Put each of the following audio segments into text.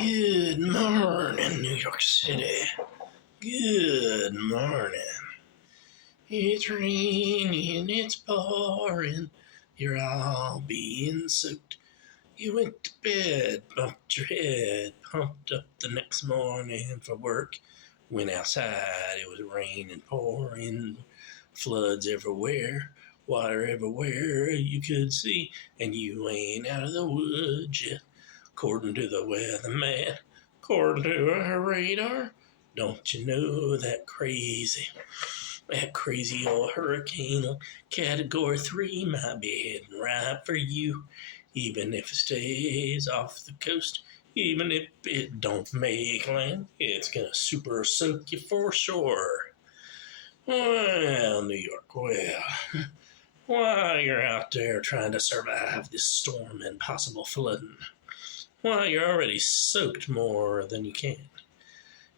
Good morning, New York City. Good morning. It's raining, it's pouring. You're all being soaked. You went to bed, bumped your head, pumped up the next morning for work. Went outside, it was raining, pouring, floods everywhere, water everywhere you could see, and you ain't out of the woods yet. According to the weatherman, according to our radar, don't you know that crazy old hurricane category 3 might be heading right for you, even if it stays off the coast, even if it don't make land, it's gonna super soak you for sure. Well, New York, while you're out there trying to survive this storm and possible flooding, well, you're already soaked more than you can.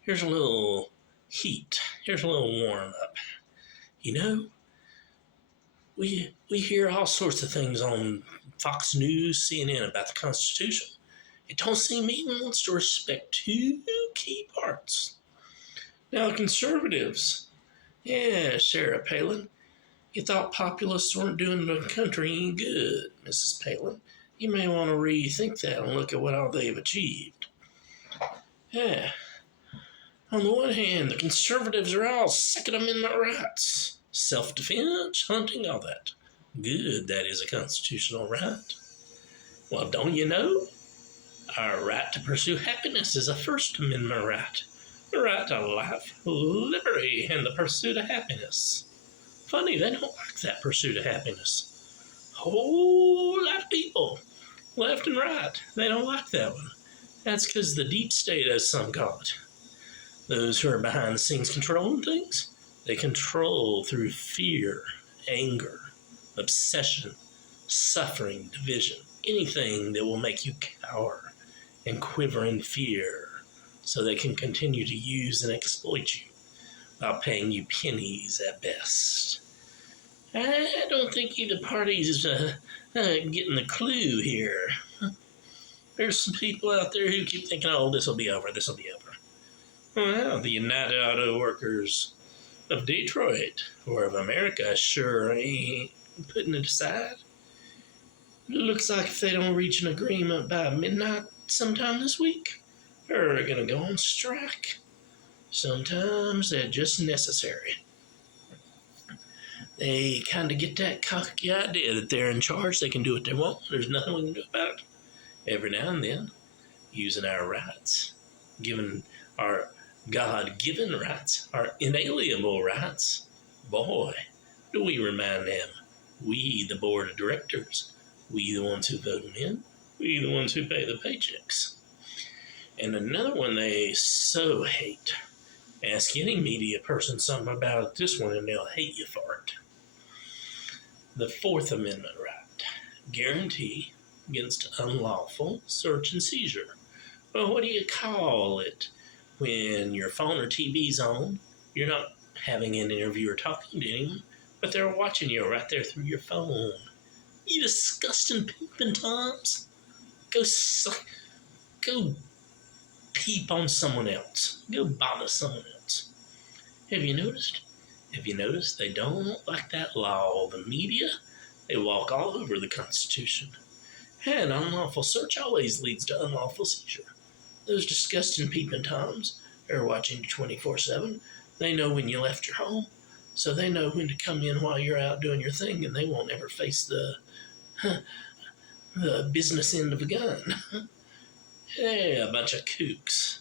Here's a little heat. Here's a little warm up. You know, we hear all sorts of things on Fox News, CNN about the Constitution. It don't seem even wants to respect two key parts. Now, the conservatives, yeah, Sarah Palin, you thought populists weren't doing the country any good, Mrs. Palin. You may want to rethink that and look at what all they've achieved. Yeah. On the one hand, the conservatives are all Second Amendment rights. Self-defense, hunting, all that. Good, that is a constitutional right. Well, don't you know? Our right to pursue happiness is a First Amendment right. The right to life, liberty, and the pursuit of happiness. Funny, they don't like that pursuit of happiness. Whole lot of people, left and right, they don't like that one. That's because the deep state, as some call it. Those who are behind the scenes controlling things, they control through fear, anger, obsession, suffering, division, anything that will make you cower and quiver in fear so they can continue to use and exploit you while paying you pennies at best. I don't think either party is getting the clue here. There's some people out there who keep thinking, oh, this will be over. Well, the United Auto Workers of Detroit or of America sure ain't putting it aside. It looks like if they don't reach an agreement by midnight sometime this week, they're going to go on strike. Sometimes they're just necessary. They kind of get that cocky idea that they're in charge, they can do what they want, there's nothing we can do about it. Every now and then, using our rights, given our God-given rights, our inalienable rights, boy, do we remind them, we, the board of directors, we, the ones who vote them in, we, the ones who pay the paychecks. And another one they so hate, ask any media person something about this one and they'll hate you for it. The Fourth Amendment right, guarantee against unlawful search and seizure. Well, what do you call it when your phone or TV's on? You're not having an interview or talking to anyone, but they're watching you right there through your phone. You disgusting peeping toms. Go peep on someone else. Go bother someone else. Have you noticed they don't like that law? The media, they walk all over the Constitution. And unlawful search always leads to unlawful seizure. Those disgusting peeping toms are watching you 24/7. They know when you left your home, so they know when to come in while you're out doing your thing, and they won't ever face the business end of a gun. Hey, a bunch of kooks.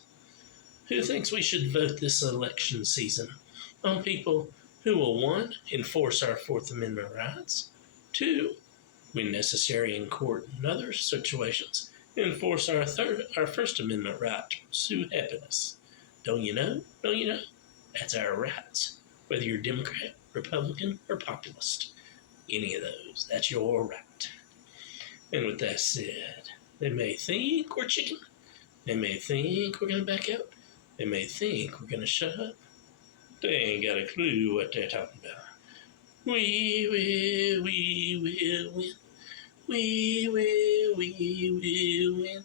Who thinks we should vote this election season on people who will, 1, enforce our Fourth Amendment rights, 2, when necessary in court and other situations, enforce our First Amendment right to pursue happiness. Don't you know? That's our rights. Whether you're Democrat, Republican, or populist. Any of those. That's your right. And with that said, they may think we're chicken. They may think we're going to back out. They may think we're going to shut up. They ain't got a clue what they're talking about. We will win. We will win.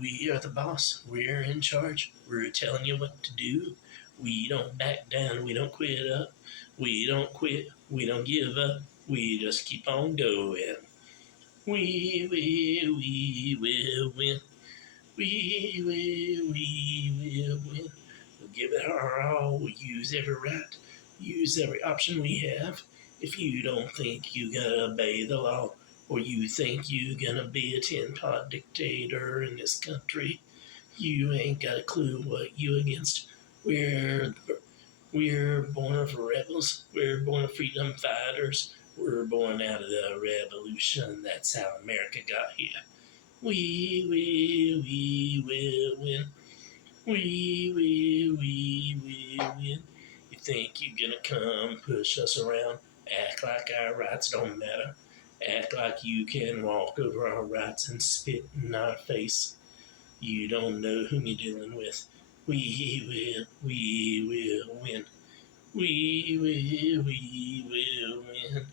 We are the boss. We're in charge. We're telling you what to do. We don't back down. We don't quit up. We don't quit. We don't give up. We just keep on going. We will win. We will win. We'll give it our all. We'll use every right. Use every option we have. If you don't think you gotta obey the law, or you think you gonna be a tin pot dictator in this country, you ain't got a clue what you against. We're we're born of rebels. We're born of freedom fighters. We're born out of the revolution. That's how America got here. We will win. We will win. You think you're gonna come push us around? Act like our rights don't matter. Act like you can walk over our rights and spit in our face. You don't know whom you're dealing with. We will win. We will win.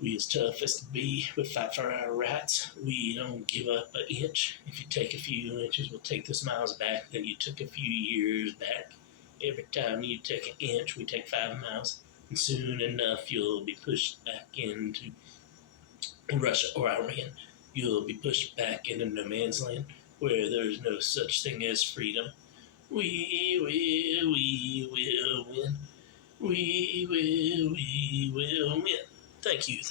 We as tough as can be. We fight for our rights. We don't give up an inch. If you take a few inches, we'll take those miles back that you took a few years back. Every time you take an inch, we take 5 miles. And soon enough, you'll be pushed back into Russia or Iran. You'll be pushed back into no man's land where there's no such thing as freedom. We will win. We will win. Thank you.